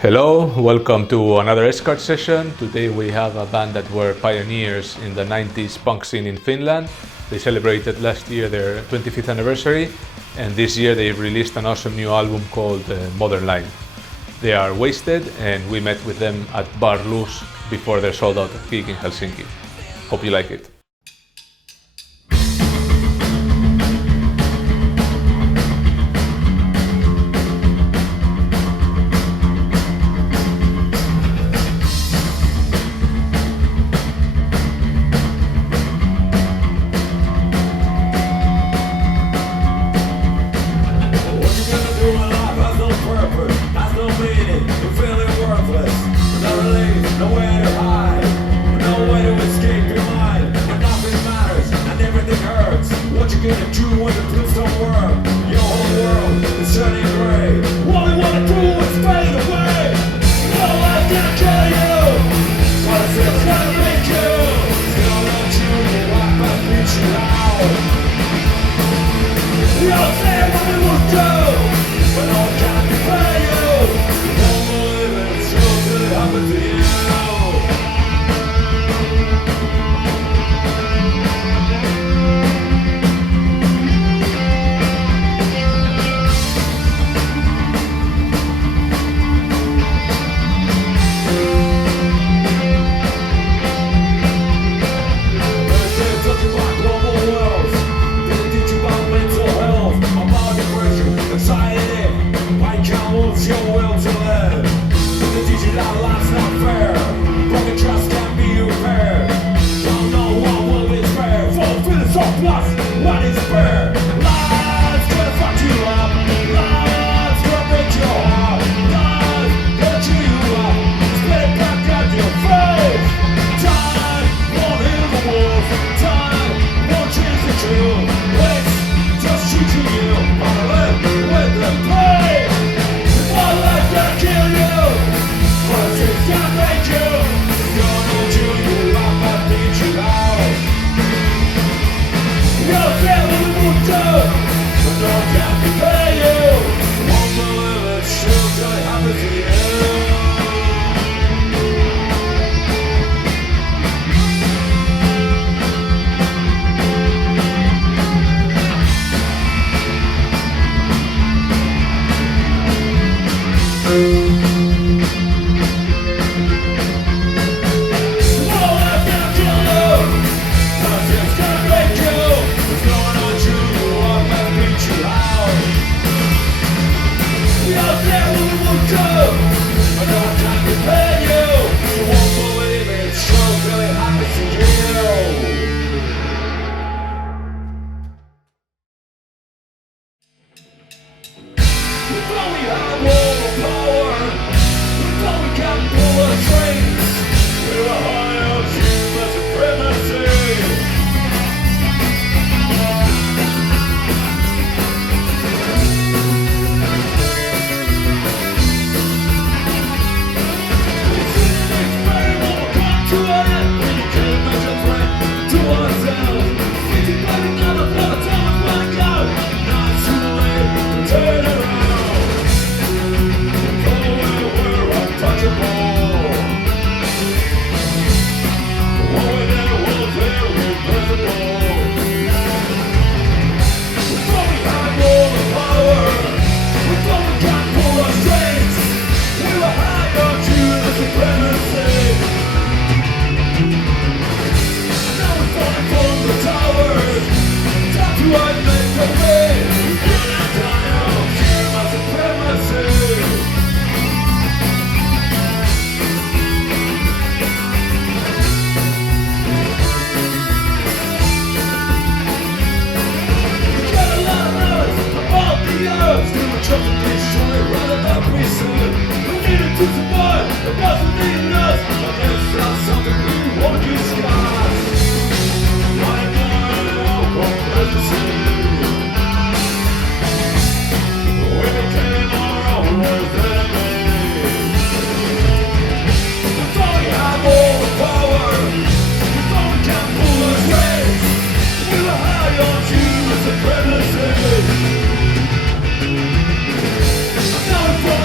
Hello, welcome to another S.Kärt session. Today we have a band that were pioneers in the 90s punk scene in Finland. They celebrated last year their 25th anniversary, and this year they released an awesome new album called Modern Line. They are Wasted, and we met with them at Bar Loose before their sold out gig in Helsinki. Hope you like it. Supremacy. Now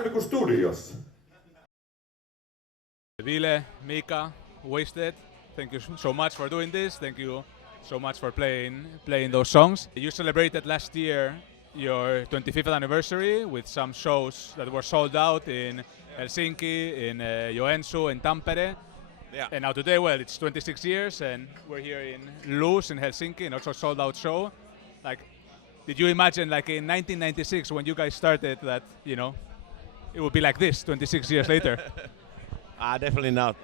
vähän niin kuin studiossa. Ville, Mika, Wasted, thank you so much for doing this. Thank you so much for playing those songs. You celebrated last year your 25th anniversary with some shows that were sold out in Helsinki, in Joensuu, in Tampere. Yeah. And now today, well, it's 26 years and we're here in Loos in Helsinki, and also sold out show. Like, did you imagine, like in 1996 when you guys started, that, you know, it would be like this 26 years later? Definitely not.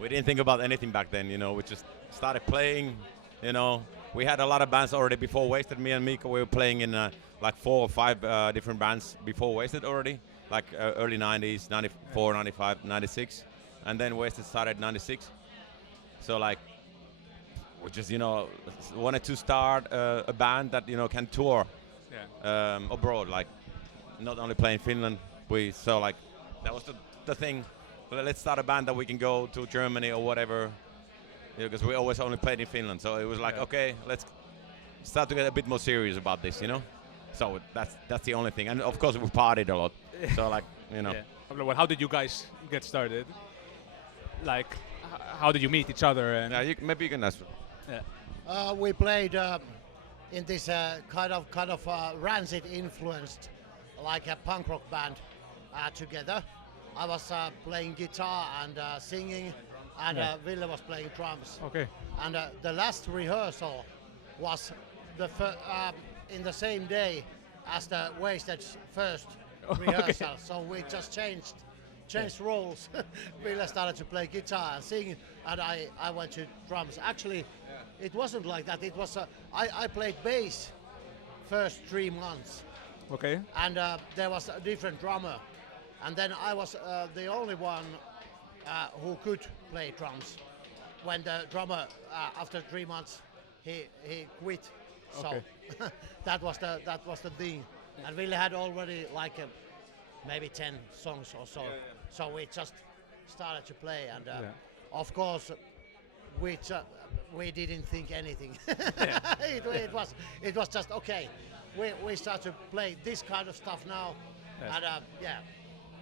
We didn't think about anything back then, you know. We just started playing, you know. We had a lot of bands already before Wasted. Me and Mika, we were playing in like 4 or 5 different bands before Wasted already, like early 90s, 94, 95, 96. And then Wasted started 96. So like, we just, you know, wanted to start a band that, you know, can tour abroad, like not only play in Finland. We so like that was the thing. Let's start a band that we can go to Germany or whatever, because we always only played in Finland. So it was like, okay, let's start to get a bit more serious about this, you know. So that's the only thing. And of course we partied a lot. So like, you know. Well, how did you guys get started? Like, how did you meet each other? And Maybe you can ask. We played in this kind of rancid influenced, like a punk rock band together. I was playing guitar and singing, and Ville was playing drums. Okay. And the last rehearsal was in the same day as the Wasted first rehearsal. So we just changed roles. Ville started to play guitar and sing, and I went to drums. Actually, it wasn't like that. It was I played bass first 3 months. Okay. And there was a different drummer, and then I was the only one who could play drums. When the drummer after 3 months he quit, so that was the thing. And Ville had already like maybe 10 songs or so. So we just started to play, and of course we didn't think anything. It was just okay. We start to play this kind of stuff now, and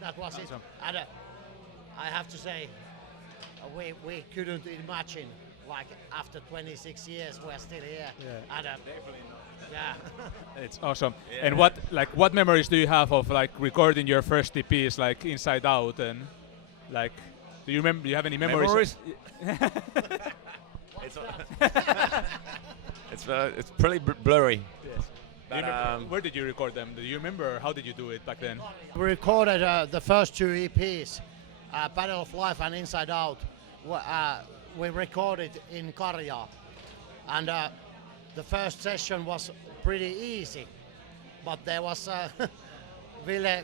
that was it. And I have to say, we couldn't imagine, like after 26 years we're still here. And, It's awesome. Yeah. And what memories do you have of like recording your first EPs, like Inside Out, and like do you have any memories? It's pretty blurry. Yes. But, where did you record them? Do you remember? How did you do it back then? We recorded the first 2 EPs, Battle of Life and Inside Out. We recorded in Karjaa, and the first session was pretty easy, but there was Ville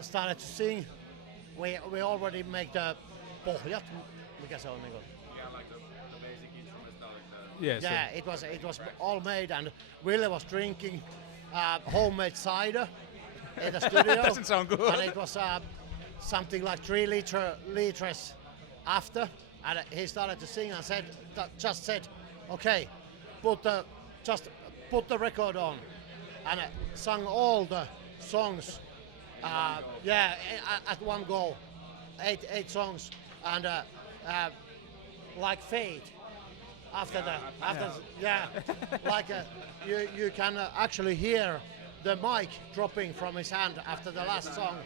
started to sing. We already make the pohjat. Mikä se on niinku? Yeah, like the basic instruments like that. Yes. Yeah, it was all made, and Ville was drinking homemade cider in the studio. Doesn't sound good. And it was something like 3 liters after, and he started to sing and just said, okay, just put the record on, and sung all the songs. At one go, 8 songs, and like Fade. Like you can actually hear the mic dropping from his hand after the last song.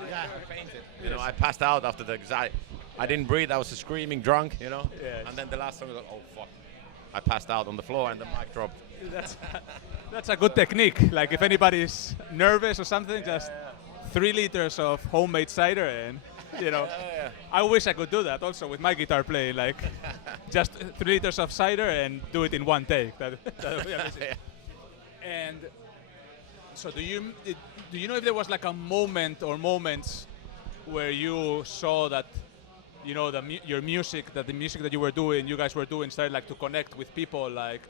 I fainted. You know, I passed out after because I didn't breathe. I was screaming drunk, you know. Yes. And then the last song was like, oh fuck. I passed out on the floor and the mic dropped. That's a good technique. Like if anybody's nervous or something, just 3 liters of homemade cider, and you know, I wish I could do that also with my guitar playing. Like just 3 liters of cider and do it in one take. That would be amazing. And so, do you know if there was like a moment or moments where you saw that, you know, the music that you were doing, you guys were doing, started like to connect with people, like?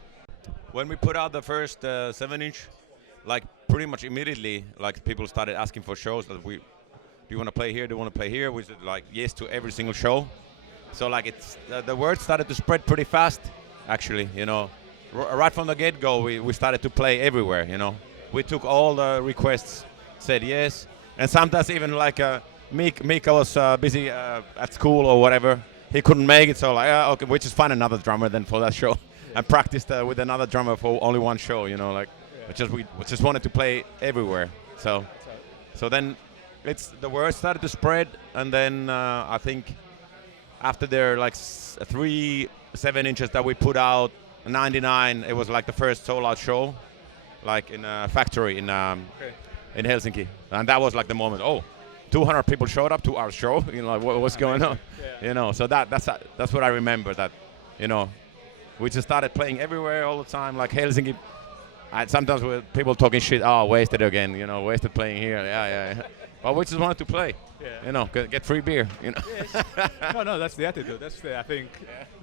When we put out the first 7-inch, like pretty much immediately, like people started asking for shows that do you want to play here? Do you want to play here? We said like yes to every single show. So like it's the word started to spread pretty fast, actually. You know, right from the get-go, we started to play everywhere. You know, we took all the requests, said yes, And sometimes even like Mika was busy at school or whatever. He couldn't make it, so like okay, we just find another drummer then for that show, and practiced with another drummer for only one show. You know, like we just wanted to play everywhere. So then the word started to spread, and then I think after their like 3 7-inches that we put out, 99, it was like the first sold-out show, like in a factory in Helsinki, and that was like the moment. Oh, 200 people showed up to our show. You know, like, what's going on? Yeah. You know, so that's what I remember. That, you know, we just started playing everywhere all the time. Like Helsinki, sometimes with people talking shit. Oh, wasted again. You know, wasted playing here. Yeah. But we just wanted to play. Yeah. You know, get free beer. You know. Yes. No, that's the attitude. That's I think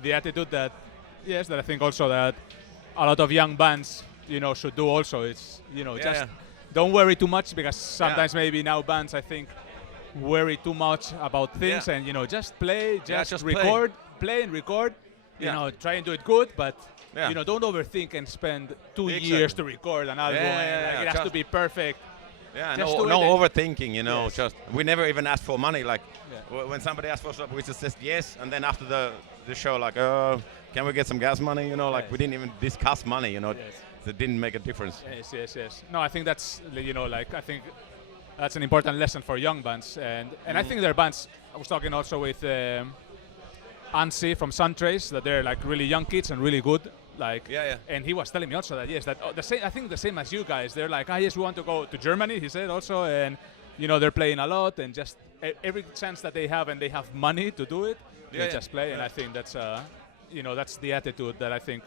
the attitude that I think also that a lot of young bands, you know, should do also. It's, you know, just don't worry too much, because sometimes maybe now bands, I think, worry too much about things, and you know, just play, just record, play and record. You know, try and do it good, but you know, don't overthink and spend 2 years to record an album. Like, it has to be perfect. Yeah, no overthinking. You know, just we never even asked for money. Like when somebody asked for stuff, we just said yes, and then after the show, like, can we get some gas money? You know, like we didn't even discuss money. You know, it didn't make a difference. Yes. No, I think that's, you know, like I think that's an important lesson for young bands, and I think their bands. I was talking also with Anssi from Suntrace, that they're like really young kids and really good. Like, and he was telling me also that the same. I think the same as you guys. They're like, yes, we want to go to Germany. He said also, and you know, they're playing a lot, and just every chance that they have, and they have money to do it, they just play. And I think that's you know, that's the attitude that I think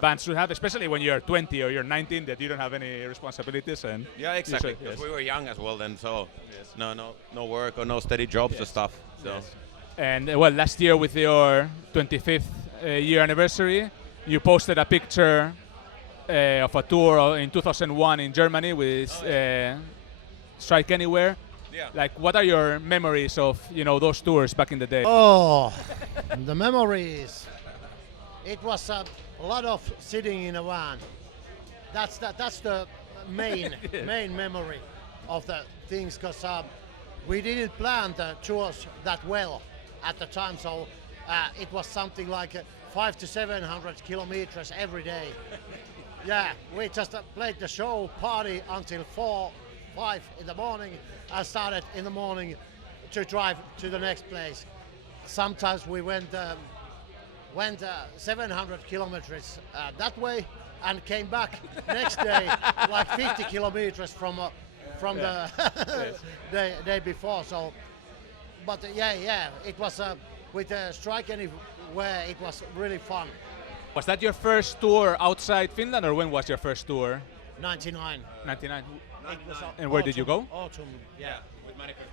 bands should have, especially when you're 20 or you're 19, that you don't have any responsibilities. And exactly. Because we were young as well then, so no work or no steady jobs or stuff. So. And well, last year with your 25th year anniversary, you posted a picture of a tour in 2001 in Germany with Strike Anywhere. Yeah. Like, what are your memories of, you know, those tours back in the day? Oh, the memories. It was a lot of sitting in a van. That's the main memory of the things, because we didn't plan the tours that well at the time, so it was something like 500 to 700 kilometers every day. We just played the show, party until 4-5 in the morning. I started in the morning to drive to the next place. Sometimes we went 700 kilometers that way and came back next day like 50 kilometers from the day before. So, but it was with Strike Anywhere. It was really fun. Was that your first tour outside Finland, or when was your first tour? 99. 99. And where did you go? Autumn. With Manifest.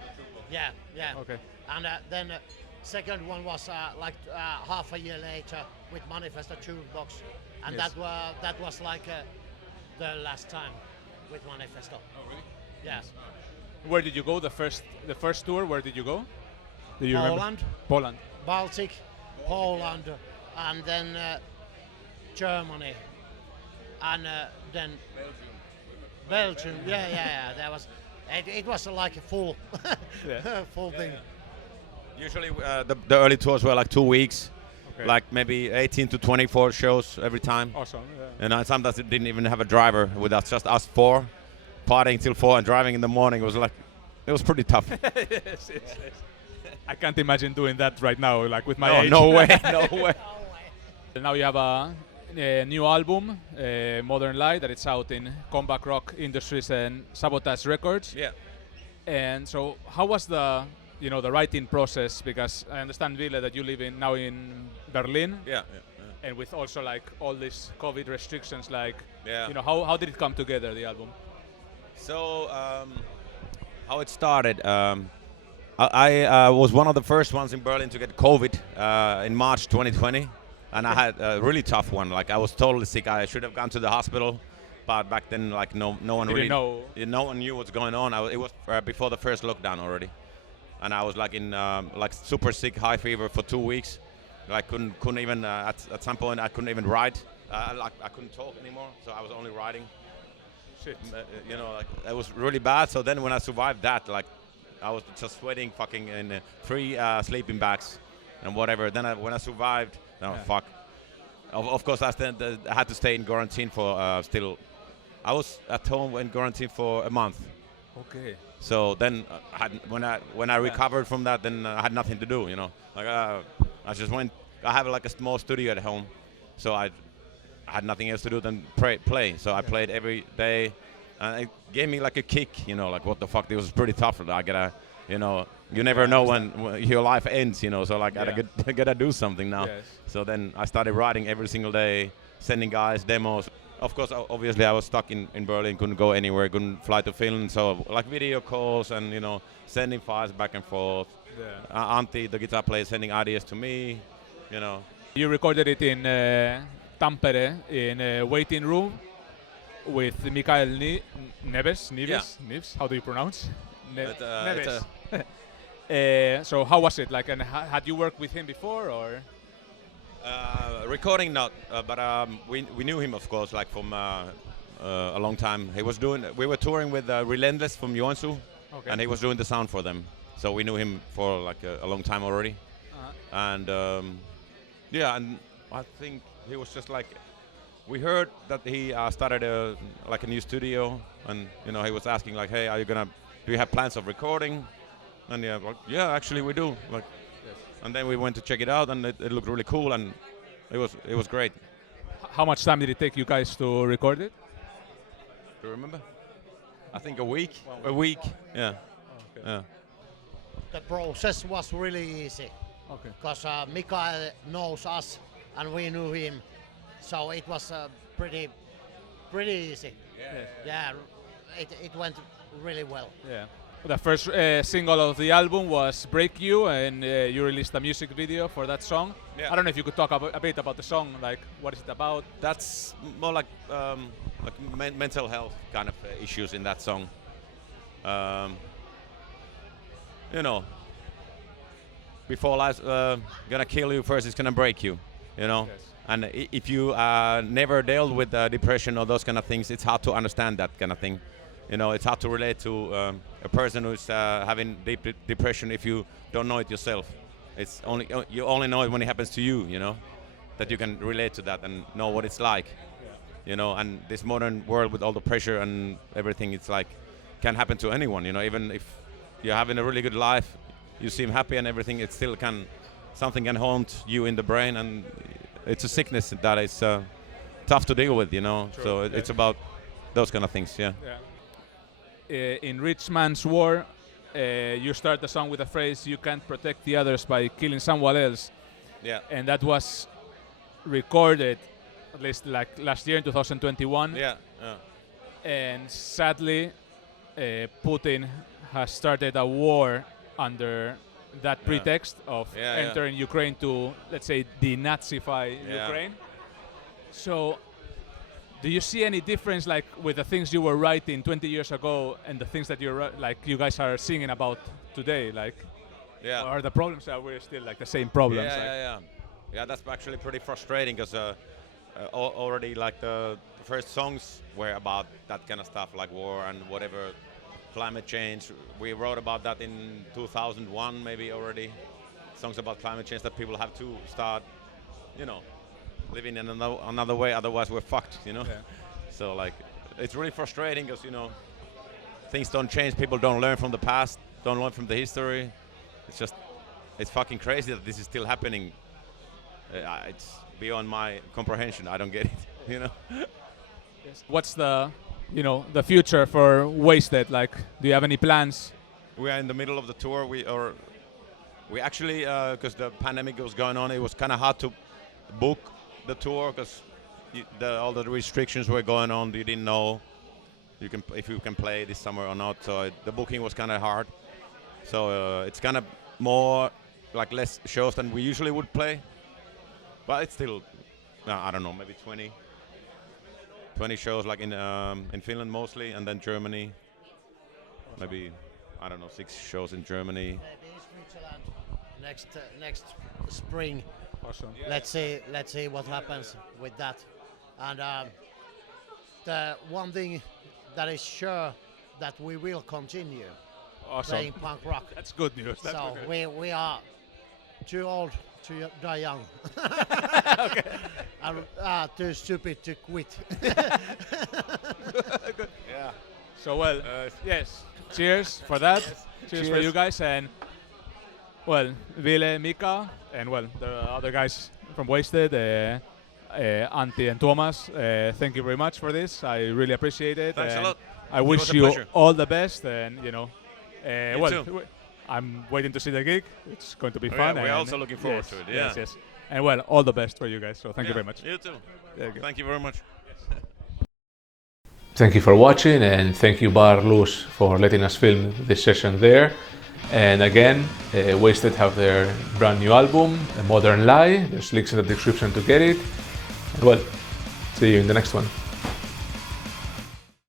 Okay. And then second one was like half a year later with Manifest Toolbox, and that was like the last time with Manifesto. Oh really? Yes. Where did you go? The first tour. Where did you go? Do you Poland. Remember? Poland. Baltic, Poland, and then Germany, and then Belgium. There was. It was like a full thing. Usually the early tours were like 2 weeks, like maybe 18 to 24 shows every time. Awesome. And sometimes it didn't even have a driver, with us, just us four, partying till 4 and driving in the morning. It was pretty tough. Yes. I can't imagine doing that right now, like with my age. No way. Now you have a new album, Modern Light, that it's out in Comeback Rock Industries and Sabotage Records. Yeah. And so, how was the writing process? Because I understand, Ville, that you live now in Berlin. Yeah. And with also like all these COVID restrictions, like how did it come together, the album? So how it started. I was one of the first ones in Berlin to get COVID in March 2020. And I had a really tough one. Like, I was totally sick. I should have gone to the hospital, but back then, like, no one really know. No one knew what's going on. It was before the first lockdown already, and I was like in like super sick, high fever for 2 weeks. Like, couldn't even at some point I couldn't even write. I couldn't talk anymore, so I was only writing. Shit. You know, like it was really bad. So then when I survived that, like I was just sweating fucking in 3 sleeping bags and whatever. Then when I survived, fuck. Of course, I had to stay in quarantine for still. I was at home in quarantine for a month. Okay. So then when I recovered from that, then I had nothing to do. You know, like I just went. I have like a small studio at home, so I had nothing else to do than play. So I played every day, and it gave me like a kick. You know, like what the fuck? It was pretty tough. I gotta, you know, you never know when your life ends. You know, so like I gotta do something now. Yes. So then I started writing every single day, sending guys demos. Of course, obviously I was stuck in Berlin, couldn't go anywhere, couldn't fly to Finland. So like video calls and you know sending files back and forth. Yeah. Antti, the guitar player, sending ideas to me. You know. You recorded it in Tampere in a waiting room with Mikael Neves. Neves. How do you pronounce? Neves. So how was it? Like, and had you worked with him before, or? Recording not, but we knew him of course, like from a long time. We were touring with Relentless from Joensuu, and he was doing the sound for them. So we knew him for like a long time already. And and I think he was just like, we heard that he started a new studio, and you know he was asking like, hey, do you have plans of recording? And actually we do. Like, and then we went to check it out, and it looked really cool, and it was great. How much time did it take you guys to record it? Do you remember? I think a week. A week. Yeah. Okay. Yeah. The process was really easy. Okay. Because Mikael knows us and we knew him, so it was pretty easy. Yeah, it went really well. Yeah. The first single of the album was "Break You," and you released a music video for that song. Yeah. I don't know if you could talk a bit about the song, like what is it about? That's more like mental health kind of issues in that song. You know, before life's gonna kill you, first it's gonna break you. You know, Yes. and if you never dealt with depression or those kind of things, it's hard to understand that kind of thing. You know, it's hard to relate to a person who's having deep depression if you don't know it yourself. It's you only know it when it happens to you. You know, that you can relate to that and know what it's like. You know, and this modern world with all the pressure and everything, it's like can happen to anyone. You know, even if you're having a really good life, you seem happy and everything, it still something can haunt you in the brain, and it's a sickness that is tough to deal with. You know, True. so it's about those kind of things. Yeah. In Rich Man's War, you start the song with a phrase, "You can't protect the others by killing someone else." Yeah. And that was recorded, at least like last year in 2021. Yeah. And sadly, Putin has started a war under that pretext of entering Ukraine to, let's say, denazify Ukraine. So, do you see any difference, like, with the things you were writing 20 years ago and the things that you guys are singing about today? Like, Yeah. are the problems that we're still like the same problems? Yeah, that's actually pretty frustrating because already like the first songs were about that kind of stuff, like war and whatever, climate change. We wrote about that in 2001 maybe already. Songs about climate change, that people have to start, you know, living in another way, otherwise we're fucked, you know. Yeah. So like, it's really frustrating because, you know, things don't change, people don't learn from the past, don't learn from the history. It's fucking crazy that this is still happening. It's beyond my comprehension. I don't get it, you know. Yes. What's the future for Wasted? Like, do you have any plans? We are in the middle of the tour. We actually, because the pandemic was going on, it was kind of hard to book the tour because all the restrictions were going on. You didn't know if you can play this summer or not. So the booking was kind of hard. So it's kind of more like less shows than we usually would play. But it's still, I don't know, maybe 20 shows, like in Finland mostly, and then Germany. Maybe, I don't know, 6 shows in Germany. Maybe in Switzerland next spring. Awesome. Let's see what happens with that. And the one thing that is sure that we will continue Awesome. playing punk rock. That's good news. That's So good news. we are too old to die young. And too stupid to quit. Yeah. So well, yes. Cheers for that. Cheers for Cheers. you guys, and well, Ville, Mika, and well, the other guys from Wasted, Antti and Thomas. Thank you very much for this. I really appreciate it. Thanks a and lot. I It wish was a you pleasure. all the best, and well, too. I'm waiting to see the gig. It's going to be Oh, fun. yeah, we're and also looking forward yes, to it, Yes, yeah. yes. And well, all the best for you guys. So thank you Yeah, very much. You too. There you go. Thank you very much. Thank you for watching, and thank you Bar Luz for letting us film this session there. And again, Wasted have their brand new album, A Modern Lie. There's links in the description to get it. And well, see you in the next one.